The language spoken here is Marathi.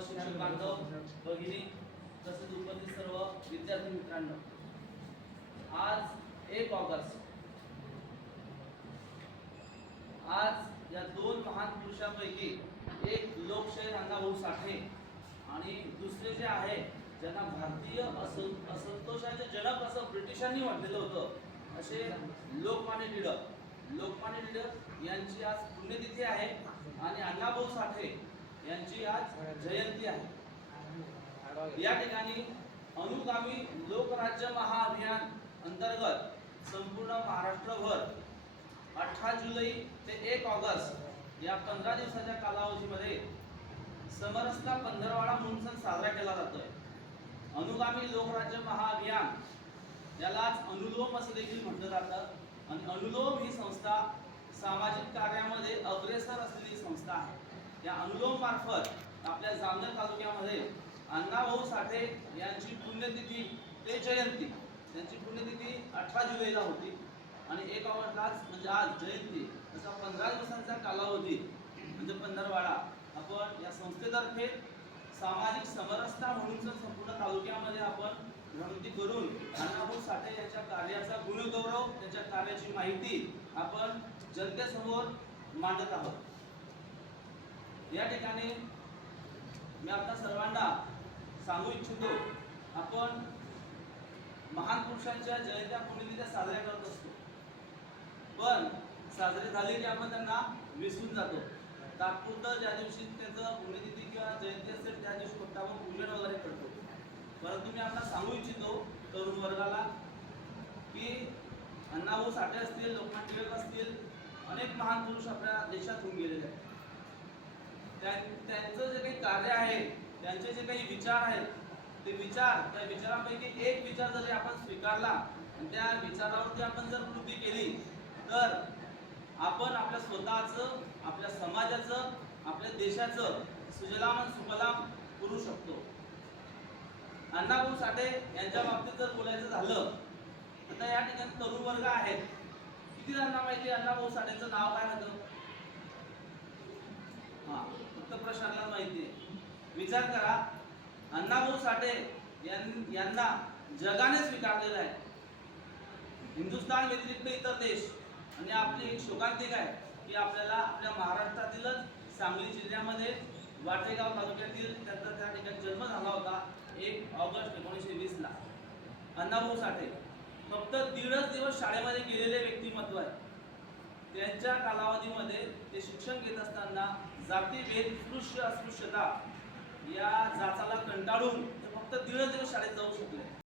शिक्षक बांधव भगिनी तसेच उपस्थित सर्व विद्यार्थी मित्रांनो, आज 1 ऑगस्ट, आज या दोन महान पुरुषांपैकी एक लोकशाहीर अण्णाभाऊ साठे आणि दुसरे जे आहे ज्यांना भारतीय असंतोषाचे जनक असं ब्रिटिशांनी म्हटलेलं होतं असे लोकमान्य टिळक यांची आज पुण्यतिथी आहे आणि अण्णाभाऊ साठे यांची आज जयंती आहे। या ठिकाणी अनुगामी लोकराज्य महाअभियान अंतर्गत संपूर्ण महाराष्ट्रभर 18 जुलै ते 1 ऑगस्ट या 15 दिवसाच्या कालावधीमध्ये समरसता पंधरवाडा म्हणून सण साजरा केला जातोय। अनुगामी लोकराज्य महाअभियान यालाच अनुलोम असं देखील म्हटलं जातं आणि अनुलोम ही संस्था सामाजिक कार्यामध्ये अग्रेसर असलेली संस्था आहे। या अनुलोम मार्फत आपल्या जामनेर तालुक्यामध्ये अण्णाभाऊ साठे यांची पुण्यतिथी ते जयंती, त्यांची पुण्यतिथी 18 जुलैला होती आणि 1 ऑगस्टलाच म्हणजे आज जयंती, असा 15 दिवसांचा कालावधी म्हणजे पंधरवाडा आपण या संस्थेतर्फे सामाजिक समरसता म्हणून संपूर्ण तालुक्यामध्ये आपण विनंती करून अण्णाभाऊ साठे यांच्या कार्याचा गुणगौरव, त्यांच्या कार्याची माहिती आपण जनतेसमोर मांडत आहोत। या ठिकाणी मी आपल्या सर्वांना सांगू इच्छितो, आपण महान पुरुषांच्या जयंत्या पुण्यतिथ्या साजऱ्या करत असतो, पण साजरी झाली की आपण त्यांना विसरून जातो। तात्पुरतं ज्या दिवशी त्याचं पुण्यतिथी किंवा जयंती असेल त्या दिवशी फक्त आपण पूजन वगैरे करतो, परंतु मी आपल्याला सांगू इच्छितो तरुण वर्गाला की अण्णाभाऊ साठे असतील, लोकमान्य टिळक असतील, अनेक महान पुरुष आपल्या देशात होऊन गेलेले आहेत। त्यांचं जे काही कार्य आहे, त्यांचे जे काही विचार आहेत, ते विचार, त्या विचारांपैकी एक विचार जरी आपण स्वीकारला आणि त्या विचारावरती आपण जर कृती केली तर आपण आपल्या स्वतःचं, आपल्या समाजाचं, आपल्या देशाचं सुजलाम आणि सुफलाम करू शकतो। अण्णाभाऊ साठे यांच्या बाबतीत जर बोलायचं झालं, आता या ठिकाणी तरुण वर्ग आहेत, किती जणांना माहिती अण्णाभाऊ साठेंचं नाव काय होतं? फक्त प्रशांतला माहिती आहे। विचार करा, अण्णाभाऊ साठे यांना जगाने स्वीकारलेलं आहे। हिंदुस्थान व्यतिरिक्त इतर देश, आणि आपली एक शोकांतिका आहे की आपल्याला आपल्या महाराष्ट्रातीलच सांगली जिल्ह्यामध्ये वाटेगाव तालुक्यातील त्यांचा त्या ठिकाणी जन्म झाला होता 1 ऑगस्ट 1920 ला। अण्णाभाऊ साठे फक्त 1.5 दिवस शाळेमध्ये गेलेले व्यक्तिमत्व आहे। त्यांच्या कालावधीमध्ये ते शिक्षण घेत असताना जातीभेद, स्पृश्य अस्पृश्यता या जाचाला कंटाळून ते फक्त 1.5 दिवस शाळेत जाऊ शकले।